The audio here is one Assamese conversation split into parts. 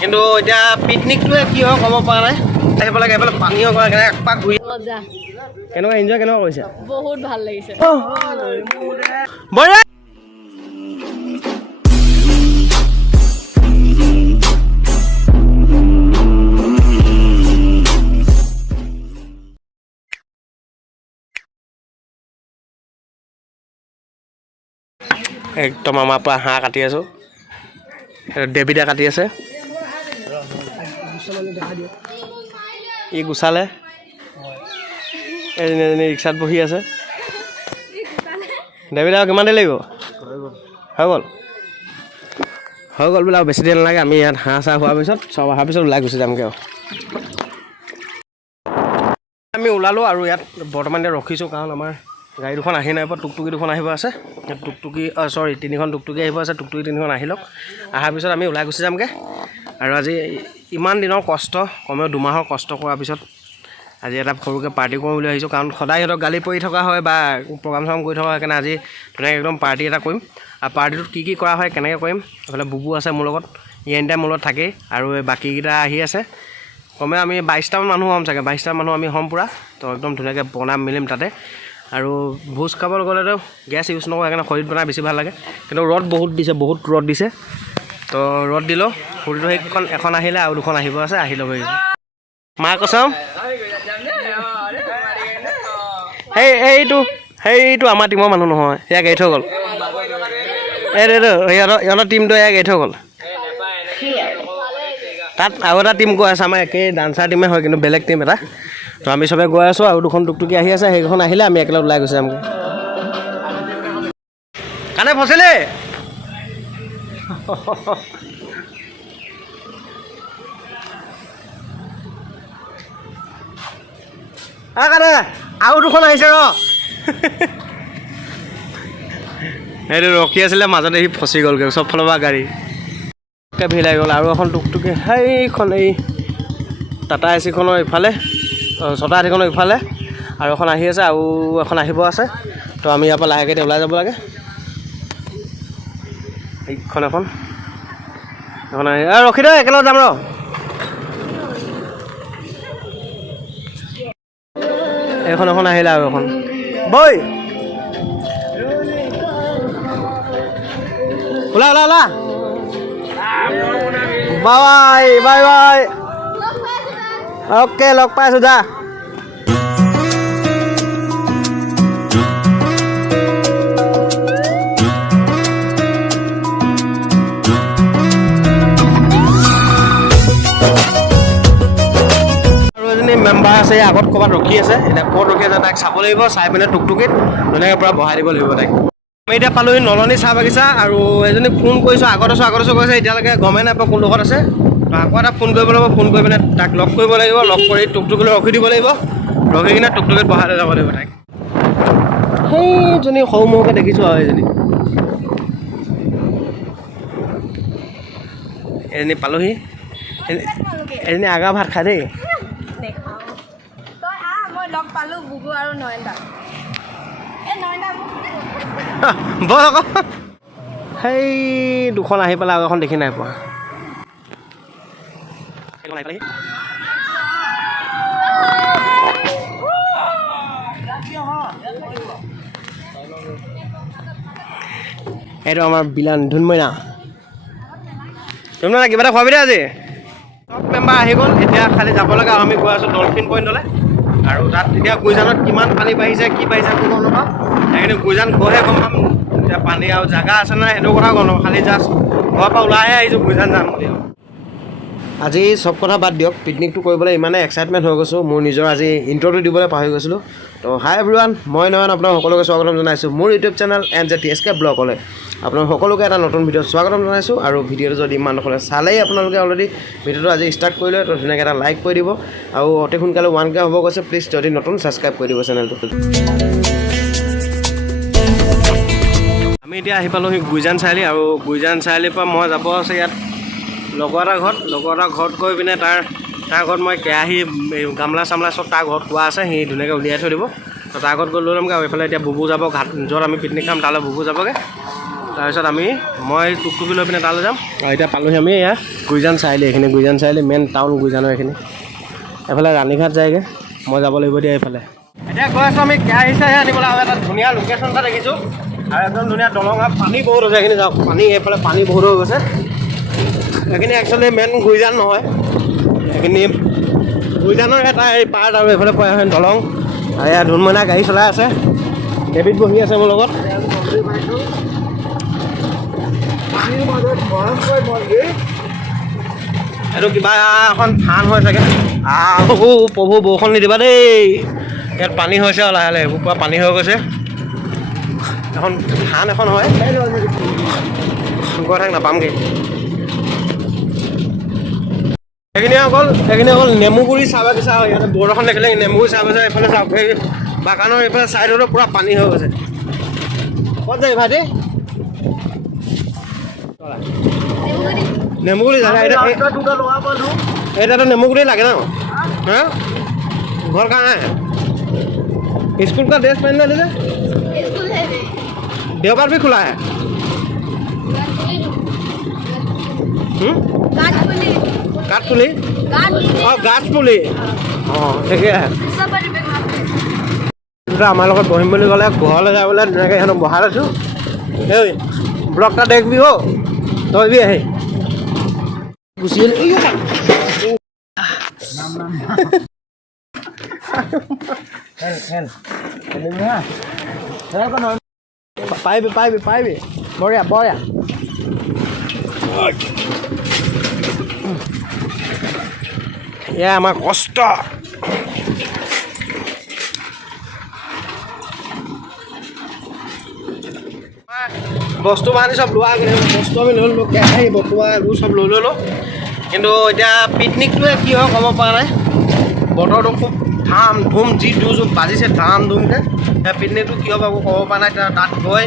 কিন্তু এতিয়া পিকনিকটোৱে কি হয় ক'ব পৰা নাই আহিব লাগে এইফালে পানীও কৰে কেনেকৈ একপাক ঘূৰি কেনেকুৱা এনজয় কেনেকুৱা কৰিছে বহুত ভাল লাগিছে বঢ়িয়া একদম আমাৰ পৰা হাঁহ কাটি আছোঁ ডেভিডে কাটি আছে ই গুচালে এজনী এজনী ৰিক্সাত বহি আছে ডেভিডে আৰু কিমান দেৰি লাগিব হৈ গ'ল বোলে আৰু বেছি দেৰি নালাগে আমি ইয়াত হাঁহ চাহ হোৱাৰ পিছত চব অহাৰ পিছত ওলাই গুচি যামগৈ আৰু আমি ওলালোঁ আৰু ইয়াত বৰ্তমান এতিয়া ৰখিছোঁ কাৰণ আমাৰ গাড়ী দুখন আহি নাই পোৱা টুকটুকি দুখন আহিব আছে টুকটুকি তিনিখন টুকটুকি আহিব আছে টুকটুকি তিনিখন আহি লওক অহাৰ পিছত আমি ওলাই গুচি যামগৈ আৰু আজি ইমান দিনৰ কষ্ট কমেও 2 মাহৰ কষ্ট কৰাৰ পিছত আজি এটা সৰুকৈ পাৰ্টি কৰোঁ বুলি ভাবিছোঁ কাৰণ সদায় সিহঁতক গালি পৰি থকা হয় বা প্ৰগ্ৰাম চগ্ৰাম কৰি থকা হয় সেইকাৰণে আজি ধুনীয়াকৈ একদম পাৰ্টি এটা কৰিম আৰু পাৰ্টিটোত কি কৰা হয় কেনেকৈ কৰিম এইফালে বুবু আছে মোৰ লগত এনি টাইম মোৰ লগত থাকেই আৰু বাকীকেইটা আহি আছে কমেও আমি 22টামান মানুহ হ'ম চাগে 22টামান মানুহ আমি হ'ম পূৰা তো একদম ধুনীয়াকৈ বনাম মেলিম তাতে আৰু ভোজ খাবলৈ গ'লেতো গেছ ইউজ নকৰোঁ সেইকাৰণে খৰিত বনাই বেছি ভাল লাগে কিন্তু ৰ'দ বহুত ৰ'দ দিছে তো ৰ'দ দিলেও খৰিটো সেইখন এখন আহিলে আৰু দুখন আহিব আছে আহি ল'ব মা কচম সেইটো আমাৰ টিমৰ মানুহ নহয় সেয়া গাড়ী থৈ গ'ল এইটো সিহঁতৰ টিমটো এয়া গাড়ী থৈ গ'ল তাত আৰু এটা টিম গৈ আছে আমাৰ একেই ডান্সাৰ টিমে হয় কিন্তু বেলেগ টিম এটা তো আমি চবে গৈ আছোঁ আৰু দুখন টুকটুকি আহি আছে সেইখন আহিলে আমি একেলগে ওলাই গুচি যামগৈ কানে ফচিলে কানে আৰু দুখন আহিছে ৰ এইটো ৰখি আছিলে মাজতে সি ফচি গ'লগৈ চব ফালৰ পৰা গাড়ী ভিৰ লাগি গ'ল আৰু এখন টুকটুকি সেইখন এই টাটা এচিখনৰ ইফালে ছটা এচিখনৰ ইফালে আৰু এখন আহি আছে আৰু এখন আহিব আছে তো আমি ইয়াৰ পৰা লাহেকৈ ওলাই যাব লাগে এইখন এখন আহি ৰখি দে একেলগে যাম ৰ এখন আহিলে আৰু এখন বৈ ওলা বাই অ'কে লগ পাইছোঁ যা মেম্বাৰ আছে আগত ক'ৰবাত ৰখি আছে এতিয়া ক'ত ৰখি আছে তাক চাব লাগিব চাই পিনে টুকটুকিত ধুনীয়াকৈ পূৰা বহাই দিব লাগিব তাইক আমি এতিয়া পালোহি নলনী চাহ বাগিচা আৰু এজনী ফোন কৰিছোঁ আগত আছোঁ কৈছে এতিয়ালৈকে গমেই নাপাওঁ কোনডোখৰত আছে তো আকৌ এটা ফোন কৰিব লাগিব ফোন কৰি পিনে তাক লগ কৰিব লাগিব লগ কৰি টুকটুকিলৈ ৰখি দিব লাগিব ৰখি কিনে টুকটুকিত বহাই লৈ যাব লাগিব তাইক সেইজনী সৰু মৌকে দেখিছোঁ আৰু এজনী পালোহি এজনী আগা ভাত খাই দেই লগ পালোঁ বুবু আৰু নয়নদা বল আকৌ সেই দুখন আহি পেলাই আৰু এখন দেখি নাই পোৱা এইটো আমাৰ বিলান ধুনমইনা ধুনমইনা কিবা এটা খোৱাবি দে আজি চব মেম্বাৰ আহি গ'ল এতিয়া খালি যাব লাগে আমি গৈ আছোঁ ডলফিন পইণ্টলৈ আৰু তাত এতিয়া গুইজানত কিমান পানী বাঢ়িছে কি বাঢ়িছে একো গম নাপাওঁ সেইখিনি গুইজান গৈহে গম পাম এতিয়া পানী আৰু জেগা আছে নাই সেইটো কথা গম নাপাওঁ খালি জাষ্ট ঘৰৰ পৰা ওলাইহে আহিছোঁ গুইজান যাম বুলি আজি চব কথা বাদ দিয়ক পিকনিকটো কৰিবলৈ ইমানে এক্সাইটমেণ্ট হৈ গৈছোঁ মোৰ নিজৰ আজি ইণ্ট্ৰ'টো দিবলৈ পাহৰি গৈছিলোঁ তো হাই এভৰিৱান মই নয়ন আপোনাক সকলোকে স্বাগতম জনাইছোঁ মোৰ ইউটিউব চেনেল NJTSK ব্লগলৈ আপোনালোক সকলোকে এটা নতুন ভিডিঅ'ত স্বাগতম জনাইছোঁ আৰু ভিডিঅ'টো যদি ইমান নকৰে চালেই আপোনালোকে অলৰেডি ভিডিঅ'টো আজি ষ্টাৰ্ট কৰিলে তো ধুনীয়াকৈ এটা লাইক কৰি দিব আৰু অতি সোনকালে 1K হ'ব গৈছে প্লিজ যদি নতুন ছাবস্ক্ৰাইব কৰি দিব চেনেলটো আমি এতিয়া আহি পালোঁহি গুইজান চাৰিআলি আৰু গুইজান চাৰিআলিৰ পৰা মই যাব আছে ইয়াত লগৰ এটা ঘৰত গৈ পিনে তাৰ ঘৰত মই কেৰাহী গামলা চামলা চব তাৰ ঘৰত কোৱা আছে সি ধুনীয়াকৈ উলিয়াই থৈ দিব তো তাৰ ঘৰত গৈ লৈ ল'মগৈ আৰু এইফালে এতিয়া বুবু যাব ঘাট য'ত আমি পিকনিক খাম তালৈ বুবু যাবগৈ তাৰপিছত মই টুকটুকি লৈ পিনে তালৈ যাম আৰু এতিয়া পালোহি আমি এয়া গুইজান চাৰিআলি এইখিনি গুইজান চাৰিআলি মেইন টাউন গুইজানৰ এইখিনি এফালে ৰাণীঘাট যায়গৈ মই যাব লাগিব এতিয়া এইফালে এতিয়া গৈ আছোঁ আমি কেৰাহী চাহী আনিবলৈ আৰু এটা ধুনীয়া লোকেশ্যন এটা দেখিছোঁ আৰু একদম ধুনীয়া দলং পানী বহুত হৈছে এইখিনি যাওক পানী এইফালে পানী বহুত হৈ গৈছে এইখিনি একচুৱেলি মেইন গুইজান নহয় এইখিনি গুইজানৰ এটা এই পাৰ্ট আৰু এইফালে পোৱা হয় দলং আৰু এয়া ধুনমইনা গাড়ী চলাই আছে ডেভিড বহি আছে মোৰ লগত এইটো কিবা এখন থান হয় চাগে প্ৰভু বৰষুণ নিদিবা দেই ইয়াত পানী হৈছে আৰু লাহে লাহে এইবোৰ পুৰা পানী হৈ গৈছে এখন থান এখন হয় গৈ থাক নাপামগৈ সেইখিনি অকল নেমুগুৰি চাহ বাগিচা হয় ইয়াতে বৰ্ড এখন দেখিলে নেমুগুৰি চাহ বাগিচা এইফালে চাওক সেই বাগানৰ এইফালে ছাইডতো পূৰা পানী হৈ গৈছে ক'ত যায় ভাইটি নেমুগুৰি জাগা এতিয়াতো নেমুগুৰি লাগে ন হা घर कहाँ है स्कूल का ड्रेस पहनने दीजिए देवबार भी खुला है काठपुली गाछपुली ঠিকে আমাৰ লগত বহিম বুলি ক'লে ঘৰলৈ যাবলৈ ধুনীয়াকৈ সিহঁতক বহাই লৈছোঁ এই ব্লগটা দেখবি অ' তই বি আহি গুচি পাৰিবি বঢ়িয়া এয়া আমাৰ কষ্ট বস্তু বাহানি চব লোৱা বস্তু আমি লৈ ল'লোঁ কেৰাহী বতুৱা এইবোৰ চব লৈ ল'লোঁ কিন্তু এতিয়া পিকনিকটোৱে কি হয় ক'ব পৰা নাই বতৰটো খুব ধাম ধুম যি দুজুম বাজিছে ধাম ধুমকৈ সেই পিকনিকটো কি হ'ব আকৌ ক'ব পৰা নাই তাত গৈ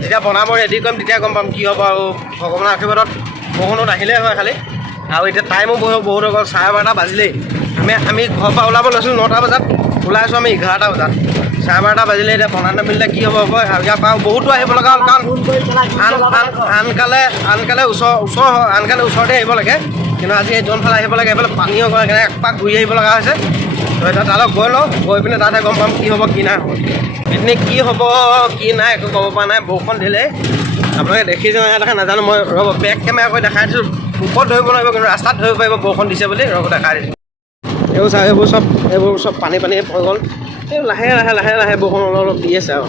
যেতিয়া বনাব ৰেডি কৰিম তেতিয়া গম পাম কি হ'ব আৰু ভগৱানৰ আশীৰ্বাদত বৰষুণত আহিলেই হয় খালি আৰু এতিয়া টাইমো বহুত হৈ গ'ল 12:30 বাজিলেই আমি ঘৰৰ পৰা ওলাব লৈছোঁ 9টা বজাত ওলাইছোঁ আমি 11টা বজাত 12:30 বাজিলে এতিয়া বনাওঁতে মেলিলে কি হ'ব ইয়াৰ পৰা বহুতো আহিব লগা হ'ল কাৰণ আনকালে ওচৰতে আহিব লাগে কিন্তু আজি যোনফালে আহিব লাগে এইফালে পানী হৈ গ'ল সেইকাৰণে একপাক ঘূৰি আহিব লগা হৈছে তো এতিয়া তালৈ গৈ লওঁ গৈ পিনে তাতহে গম পাম কি হ'ব কি নাই পিকনিক কি হ'ব কি নাই একো ক'ব পৰা নাই বৰষুণ দিলেই আপোনালোকে দেখিছে দেখা নাজানো মই ৰ'ব বেক কেমেৰা কৰি দেখাই দিছোঁ ওপৰত ধৰিব নোৱাৰিব কিন্তু ৰাস্তাত ধৰিব পাৰিব বৰষুণ দিছে বুলি ৰ'ব দেখাই দিছোঁ এইবোৰ চব পানী হৈ গ'ল এই লাহে লাহে বৰষুণ অলপ দি আছে আৰু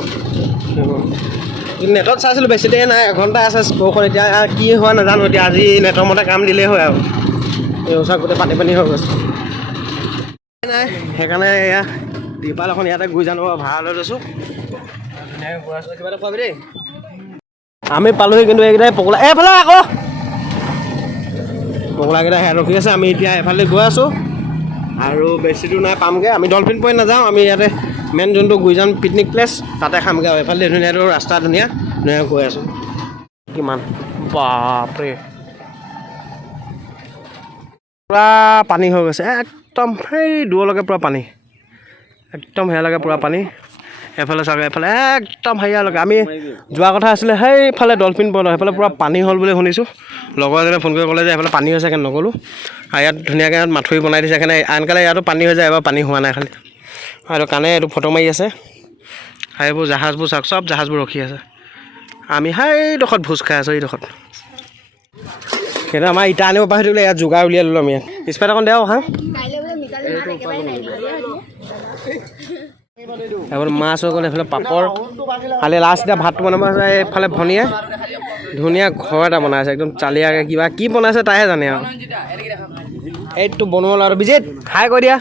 নেটত চাইছিলোঁ বেছি দেৰি নাই এঘণ্টা আছে বৰষুণ এতিয়া কি হয় নাজানো এতিয়া আজি নেটৰ মতে কাম দিলেই হয় আৰু এই ওচৰত গোটেই পানী হৈ গৈছে নাই সেইকাৰণে এয়া টিপাল এখন ইয়াতে গৈ জানো ভাড়া লৈ লৈছোঁ ধুনীয়াকৈ গৈ আছোঁ কিবা এটা খুৱাবি দেই আমি পালোহি কিন্তু এইকেইটাই পগলা এইফালে আকৌ পগলাকেইটা সেয়া ৰখি আছে আমি এতিয়া এফালে গৈ আছোঁ আৰু বেছি দূৰ নাই পামগৈ আমি ডলফিন পইণ্ট নাযাওঁ আমি ইয়াতে মেইন যোনটো গুইজান পিকনিক প্লেচ তাতে খামগৈ আৰু এইফালে ধুনীয়াটো ৰাস্তা ধুনীয়াকৈ গৈ আছোঁ কিমান বাপৰে পূৰা পানী হৈ গৈছে একদম সেই দূৰলৈকে পূৰা পানী একদম সেয়ালৈকে পূৰা পানী এইফালে চাগে এইফালে একদম হেৰিয়ালৈকে আমি যোৱা কথা আছিলে সেইফালে ডলফিন পইণ্ট সেইফালে পূৰা পানী হ'ল বুলি শুনিছোঁ লগৰ এজনে ফোন কৰি ক'লে যে এইফালে পানী হৈছে সেইকাৰণে নগ'লোঁ আৰু ইয়াত ধুনীয়াকৈ মাথুৰি বনাই দিছে সেইকাৰণে আনকালে ইয়াতো পানী হৈ যায় এবাৰ পানী হোৱা নাই খালি আৰু কাৰণে এইটো ফটো মাৰি আছে আৰু এইবোৰ জাহাজবোৰ চাওক চব জাহাজবোৰ ৰখি আছে আমি সেইডোখৰত ভোজ খাই আছোঁ এইডোখৰত কিন্তু আমাৰ ইটা আনিব পাহৰি থাকিলে ইয়াত যোগাৰ উলিয়াই ল'লোঁ আমি পিছফালে এখন দেও হা এইফালে মাছ হৈ গ'ল এইফালে পাপৰ খালি লাষ্ট এতিয়া ভাতটো বনাব আছে এইফালে ভনীয়ে ধুনীয়া ঘৰ এটা বনাই আছে একদম চালিয়াকৈ কিবা কি বনাইছে তাইহে জানে আৰু এইটো বনোৱা ল'ৰাটো বিজিত খাই কৈ দিয়া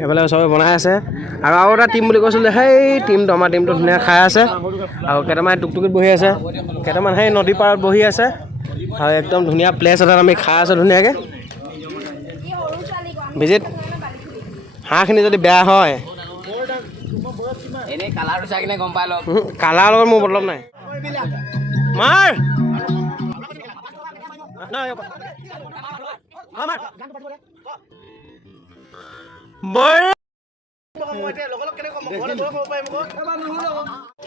এইফালে চবে বনাই আছে আৰু এটা টিম বুলি কৈছিলোঁ সেই টিমটো আমাৰ টিমটো ধুনীয়া খাই আছে আৰু কেইটামান টুকটুকিত বহি আছে কেইটামান সেই নদী পাৰত বহি আছে আৰু একদম ধুনীয়া প্লেচ এটাত আমি খাই আছোঁ ধুনীয়াকৈ বিজিত হাঁহখিনি যদি বেয়া হয় কালাৰ লগত মোৰ মতলব নাই মাৰ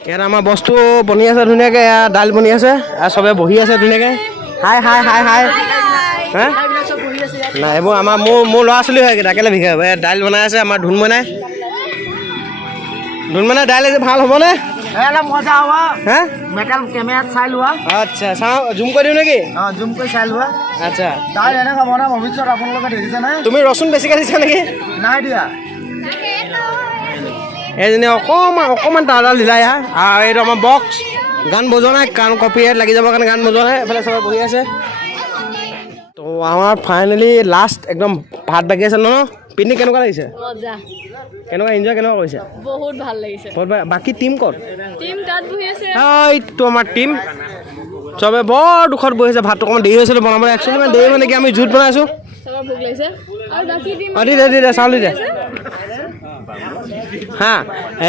ইয়াত আমাৰ বস্তু বনি আছে ধুনীয়াকৈ, ইয়াত দাইল বনি আছে আৰু চবে বহি আছে ধুনীয়াকৈ। হাই হাই হাই হাই হা নাই এইবোৰ আমাৰ মোৰ ল'ৰা ছোৱালী হয় কেইটা কেলৈ ভিক্ষা দাইল বনাই আছে আমাৰ ধুন বনাই দাইল আজি ভাল হ'বনে? মজা হ'ব হা মেটেল কেমেৰাত চাই লোৱা। আচ্ছা চাওঁ জুম কৰি দিওঁ নেকি? জুম কৰি চাই লোৱা। আচ্ছা দাইল এনেকুৱা বনাম ভৱিষ্যত আপোনালোকে দেখিছেনে? তুমি ৰচুন বেছিকৈ দিছা নেকি? নাই দিয়া। এইজনী অকণমান তাড়া লিলাই হা আৰু এইটো আমাৰ বক্স গান বজোৱা নাই কাৰণ কপিৰাইট লাগি যাবৰ কাৰণে গান বজোৱা নাই। এইফালে চবে বহি আছে। তো আমাৰ ফাইনেলি লাষ্ট একদম ভাত বাকী আছে ন। পিকনিক কেনেকুৱা লাগিছে? মজা কেনেকুৱা এনজয় কেনেকুৱা কৰিছে? বহুত ভাল লাগিছে। বাকী টিম ক'ত? টিম তাত বহি আছে। এইটো আমাৰ টিম চবে বৰ দুখত বহিছে। ভাতটো অকণমান দেৰি হৈছিলে বনাবলৈ। একচুৱেলি মানে দেৰি মানে কি আমি জুইত বনাইছোঁ। চবৰ ভোক লাগিছে আৰু বাকী টিম দে চাউল দে হা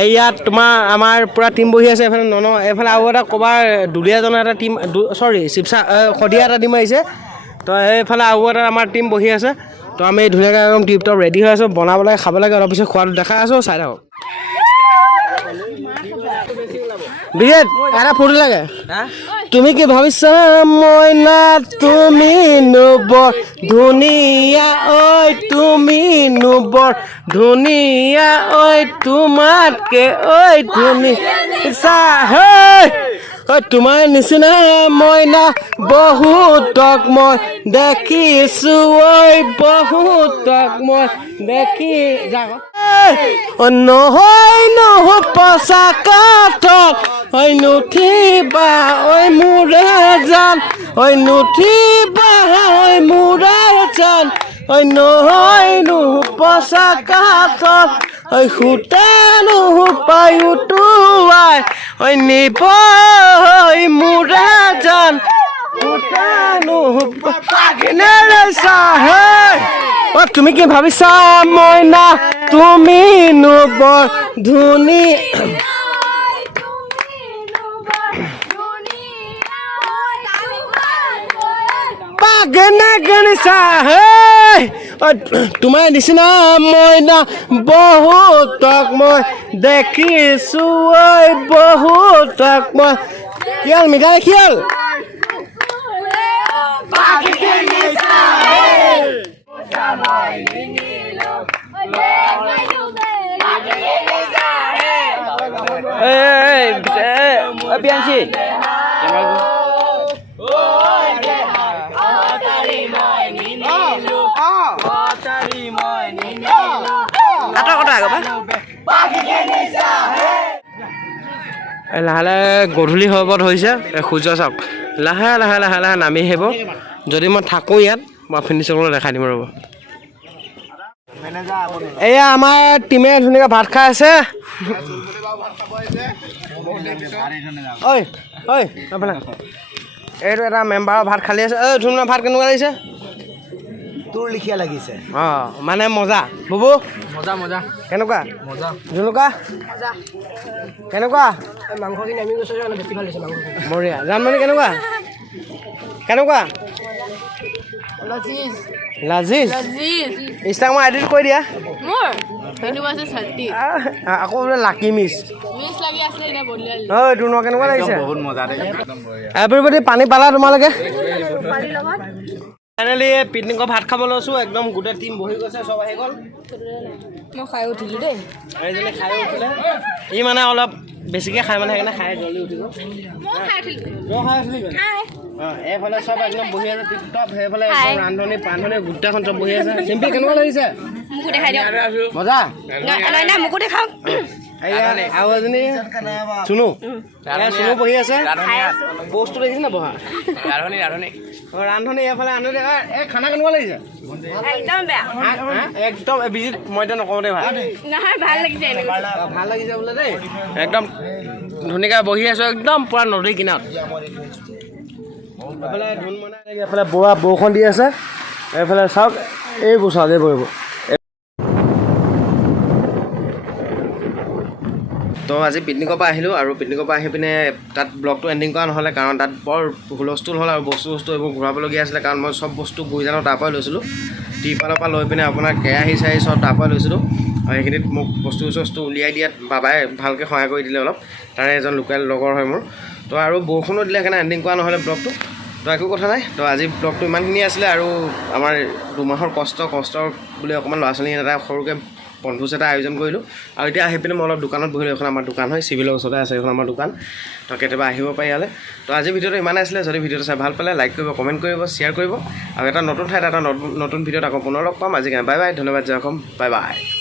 এই ইয়াত তোমাৰ আমাৰ পূৰা টিম বহি আছে। এইফালে এইফালে আৰু এটা ক'ৰবাৰ দুলীয়াজনৰ এটা টিম শদিয়া এটা টিম আহিছে। তো এইফালে আৰু এটা আমাৰ টিম বহি আছে। তো আমি ধুনীয়াকৈ একদম টিপ টপ ৰেডি হৈ আছোঁ বনাব লাগে খাব লাগে। অলপ পিছত খোৱাটো দেখাই আছোঁ চাই থাকক। বিশেষ এটা ফূৰ্তি লাগে। তুমি কি ভাবিছা মইনা তুমি বৰ ধুনীয়া ঐ তুমি বৰ ধুনীয়া ঐ তোমাতকে ঐ ধুনীয়া ঐ তোমাৰ নিচিনা মইনা বহুতক মই দেখিছোঁ ঐ বহুতক মই দেখি নহয় পঁচা কাঠত ঐ নুঠিবা ঐ মোৰে জান ঐ নুঠিবা ঐ মোৰে জান ঐ নহয় পঁচা কাঠত ঐ সূতানো পায়োটোৱাই ঐ নিব ঐ মোৰে জান সূতানো অ তুমি কি ভাবিছা মইনা তুমি বৰ ধুনীয়া তোমাৰ নিচিনা মইনা বহুতক মই দেখিছোঁ ঐ বহুতক মই কিয়াল মিঠাই খিয়াল পিয়াঞ্চি লাহে লাহে গধূলি হ'ব ধৰিছে। সূৰ্য চাওক লাহে লাহে লাহে লাহে নামি আহিব। যদি মই থাকোঁ ইয়াত মই ফিনিচিঙলৈ দেখাই দিম ৰ'ব। এয়া আমাৰ টিমে ধুনীয়াকৈ ভাত খাই আছে। ঐ এইটো এটা মেম্বাৰৰ ভাত খালি আছে। ধুনীয়া ভাত কেনেকুৱা লাগিছে? তোৰ লিখীয়া লাগিছে। অঁ মানে মজা বুবু মজা মজা কেনেকুৱা? মজা জুনুকা কেনেকুৱা? মাংসখিনি আমি গৈছোঁ বেছি ভাল লাগিছে মাংসখিনি। বঢ়িয়া জানমণি কেনেকুৱা? লাজিজ ইনষ্টাগ্ৰামত এডিট কৰি দিয়া। আকৌ বোলে লাকি মিছ ঐ তোৰ কেনেকুৱা লাগিছে? এভৰিবডি পানী পালা তোমালোকে? ফাইনেলি পিকনিকৰ ভাত খাব লৈছোঁ। একদম গোটেই টিম বহি গৈছে চব আহি গ'ল। মই খাই উঠিলোঁ দেই। এইজনী খাই উঠিলে ই মানে অলপ বেছিকৈ খাই মানে সেইকাৰণে খাই জলদি উঠিব। এইফালে চব একদম বহি আছে টিপ টপ। সেইফালে একদম ৰান্ধনি প্ৰান্ধনি গোটেইখন চব বহি আছে। চিম্পি কেনেকুৱা লাগিছে? মোকো দেখাই দিয়ক। মজা নাই মোকো দেখাওক। আৰু এজনী চুনু চুনু বহি আছে। বস্তু দেখিছে না বহা ৰান্ধনি এইফালে ৰান্ধনি। এই খানা কেনেকুৱা লাগিছে? একদম বেয়া একদম বিজিত মই এতিয়া নকওঁ দেই ভাই নহয় ভাল লাগিছে। ভাল লাগিছে বোলে দেই। একদম ধুনীয়াকৈ বহি আছোঁ একদম পূৰা নদীৰ কিনাৰত। এইফালে ধুন বনাই এইফালে বৰষুণ দি আছে। এইফালে চাওক এইবোৰ চাওক এইবোৰ তো আজি পিকনিকৰ পৰা আহিলোঁ আৰু পিকনিকৰ পৰা আহি পিনে তাত ব্লগটো এণ্ডিং কৰা নহ'লে কাৰণ তাত বৰ হুলস্থুল হ'ল আৰু বস্তু এইবোৰ ঘূৰাবলগীয়া আছিলে কাৰণ মই চব বস্তু গুৰিজানৰ তাৰ পৰাই লৈছিলোঁ। টিপালৰ পৰা লৈ পিনে আপোনাৰ কেৰাহী চাহী চব তাৰ পৰাই লৈছিলোঁ আৰু সেইখিনিত মোক বস্তু চস্তু উলিয়াই দিয়াত বাবাই ভালকৈ সহায় কৰি দিলে অলপ তাৰে এজন লোকেল লগৰ হয় মোৰ তো আৰু বৰষুণো দিলে সেইকাৰণে এণ্ডিং কৰা নহ'লে ব্লগটো তো একো কথা নাই তো আজি ব্লগটো ইমানখিনি আছিলে আৰু আমাৰ 2 মাহৰ কষ্ট বুলি অকণমান ল'ৰা ছোৱালী এটা সৰুকৈ বনভোজ এটা আয়োজন কৰিলোঁ আৰু এতিয়া আহি পিনে মই অলপ দোকানত বহিলোঁ এখন আমাৰ দোকান হয় চিভিলৰ ওচৰতে আছে এখন আমাৰ দোকান তো কেতিয়াবা আহিব পাৰি ইয়ালৈ তো আজি ভিডিঅ'টো ইমানেই আছিলে যদি ভিডিঅ'টো চাই ভাল পালে লাইক কৰিব কমেণ্ট কৰিব শ্বেয়াৰ কৰিব আৰু এটা নতুন ঠাইত এটা নতুন ভিডিঅ'ত আকৌ পুনৰ লগ পাম আজি কাৰণে বাই বাই ধন্যবাদ জয় অসম বাই বাই